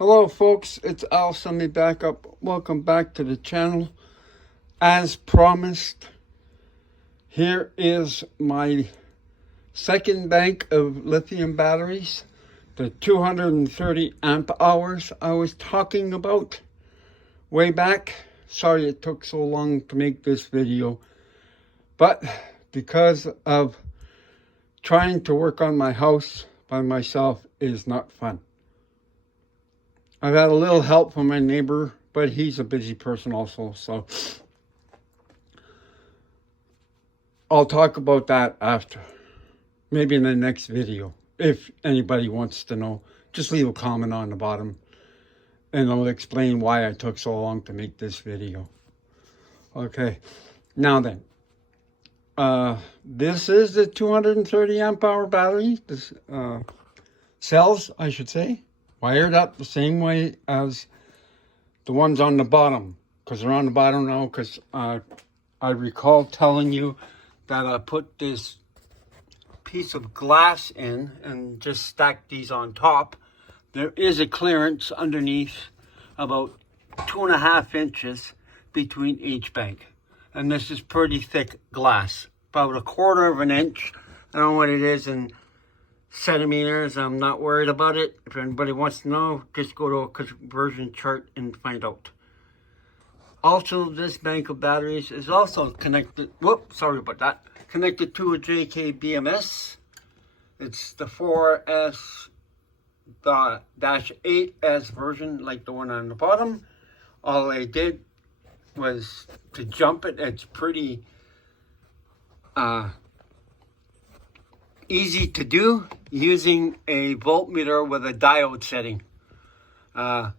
Hello folks, it's Al. Send me back up. Welcome back to the channel. As promised, here is my second bank of lithium batteries, the 230 amp hours I was talking about way back. Sorry it took so long to make this video, but because of trying to work on my house by myself is not fun. I've had a little help from my neighbor, but he's a busy person also, so I'll talk about that after, maybe in the next video. If anybody wants to know, just leave a comment on the bottom and I'll explain why I took so long to make this video. Okay, now then, this is the 230 amp hour battery, this cells, I should say, wired up the same way as the ones on the bottom, because they're on the bottom now, because I recall telling you that I put this piece of glass in and just stacked these on top. There is a clearance underneath about 2.5 inches between each bank, and this is pretty thick glass, about 1/4 of an inch. I don't know what it is in centimeters. I'm not worried about it. If anybody wants to know, just go to a conversion chart and find out. Also, this bank of batteries is also connected, connected to a JK BMS. It's the 4S-8S version, like the one on the bottom. All I did was to jump it. It's pretty easy to do using a voltmeter with a diode setting. I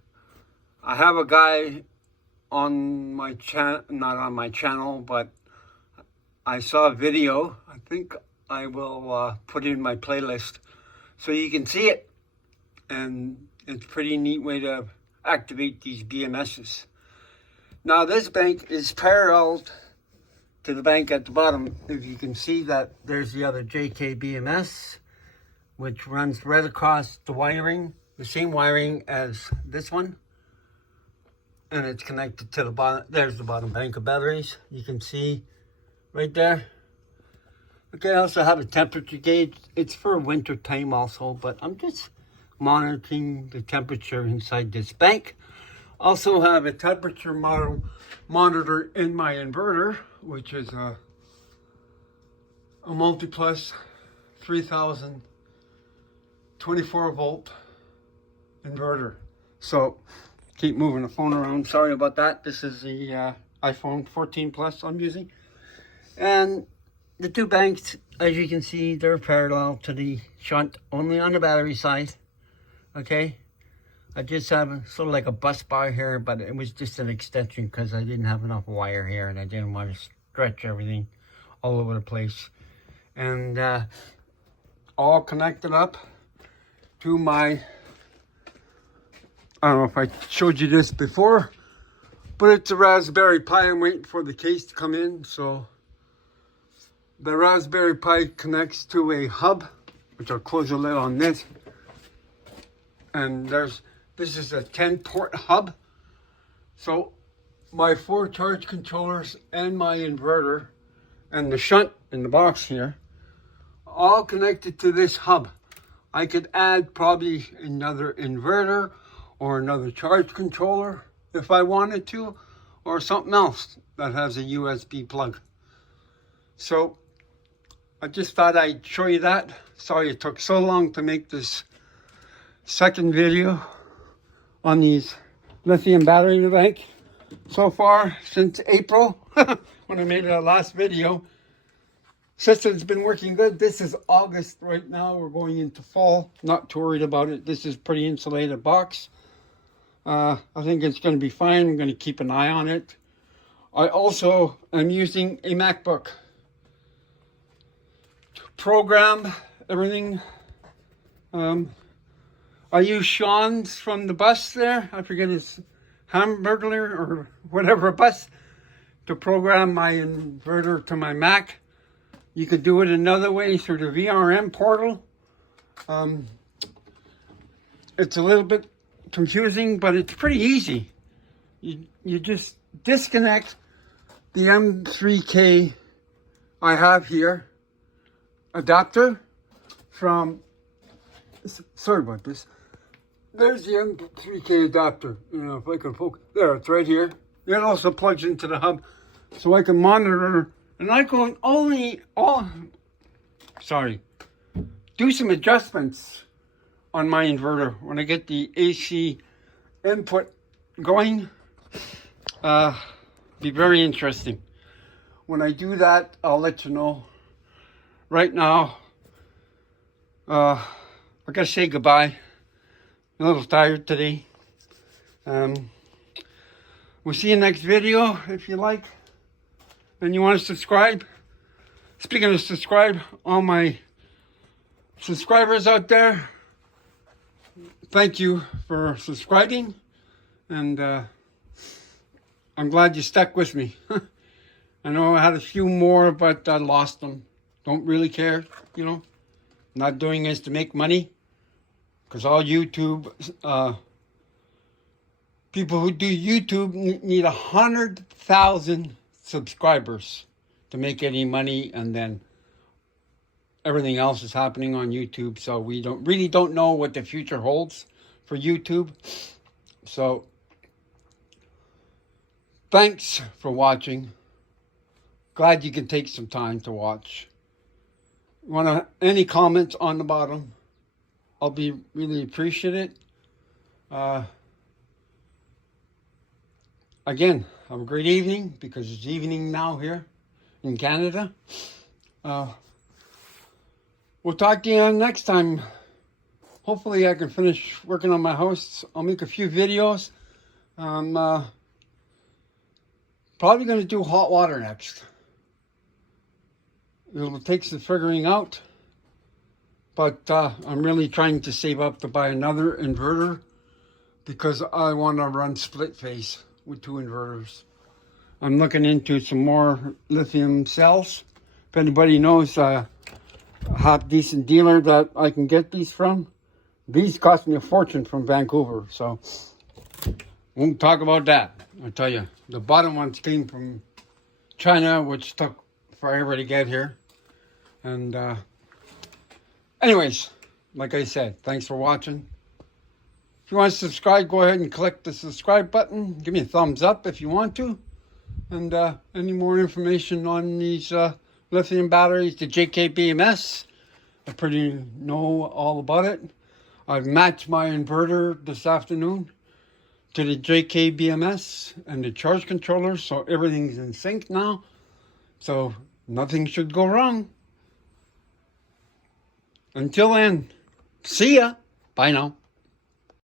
have a guy on my channel, not on my channel, but I saw a video. I think I will put it in my playlist so you can see it. And it's a pretty neat way to activate these BMSs. Now this bank is paralleled to the bank at the bottom. If you can see that there's the other JK BMS, which runs right across the wiring, the same wiring as this one. And it's connected to the bottom. There's the bottom bank of batteries. You can see right there. Okay, I also have a temperature gauge. It's for winter time also, but I'm just monitoring the temperature inside this bank. Also have a temperature monitor in my inverter, which is a multi-plus 3000 24 volt inverter. So keep moving the phone around. Sorry about that. This is the iPhone 14 Plus I'm using. And the two banks, as you can see, they're parallel to the shunt, only on the battery side. Okay. I just have sort of like a bus bar here, but it was just an extension because I didn't have enough wire here and I didn't want to stretch everything all over the place. And all connected up to my, I don't know if I showed you this before, but it's a Raspberry Pi. I'm waiting for the case to come in. So the Raspberry Pi connects to a hub, which I'll close the lid on this. And this is a 10-port hub. So my 4 charge controllers and my inverter and the shunt in the box here, all connected to this hub. I could add probably another inverter or another charge controller if I wanted to, or something else that has a USB plug. So I just thought I'd show you that. Sorry it took so long to make this second video on these lithium battery bank. So far since April, when I made that last video, system's been working good. This is August right now. We're going into fall. Not too worried about it. This is pretty insulated box. I think it's going to be fine. I'm going to keep an eye on it. I also am using a MacBook to program everything. I use Sean's from the bus there. I forget his Hamburglar or whatever bus to program my inverter to my Mac. You could do it another way through the VRM portal. It's a little bit confusing, but it's pretty easy. You just disconnect the M3K I have here adapter from, sorry about this, there's the M3K adapter, you know, if I can focus, there, it's right here. It also plugs into the hub, so I can monitor, and I can do some adjustments on my inverter when I get the AC input going. Be very interesting. When I do that, I'll let you know. Right now, I gotta say goodbye. I'm a little tired today. We'll see you next video if you like. And you want to subscribe. Speaking of subscribe, all my subscribers out there, thank you for subscribing. And I'm glad you stuck with me. I know I had a few more, but I lost them. Don't really care, you know. Not doing this to make money. Because all YouTube, people who do YouTube need 100,000 subscribers to make any money. And then everything else is happening on YouTube. So we really don't know what the future holds for YouTube. So thanks for watching. Glad you can take some time to watch. Any comments on the bottom? I'll be really appreciative. Again, have a great evening, because it's evening now here in Canada. We'll talk to you next time. Hopefully I can finish working on my house. I'll make a few videos. I'm probably going to do hot water next. It'll take some figuring out. But I'm really trying to save up to buy another inverter, because I want to run split phase with 2 inverters. I'm looking into some more lithium cells. If anybody knows a half decent dealer that I can get these from, these cost me a fortune from Vancouver. So won't talk about that. I'll tell you, the bottom ones came from China, which took forever to get here. And anyways, like I said, thanks for watching. If you want to subscribe, go ahead and click the subscribe button. Give me a thumbs up if you want to. And any more information on these lithium batteries, the JKBMS, I pretty know all about it. I've matched my inverter this afternoon to the JKBMS and the charge controller, so everything's in sync now. So nothing should go wrong. Until then, see ya. Bye now.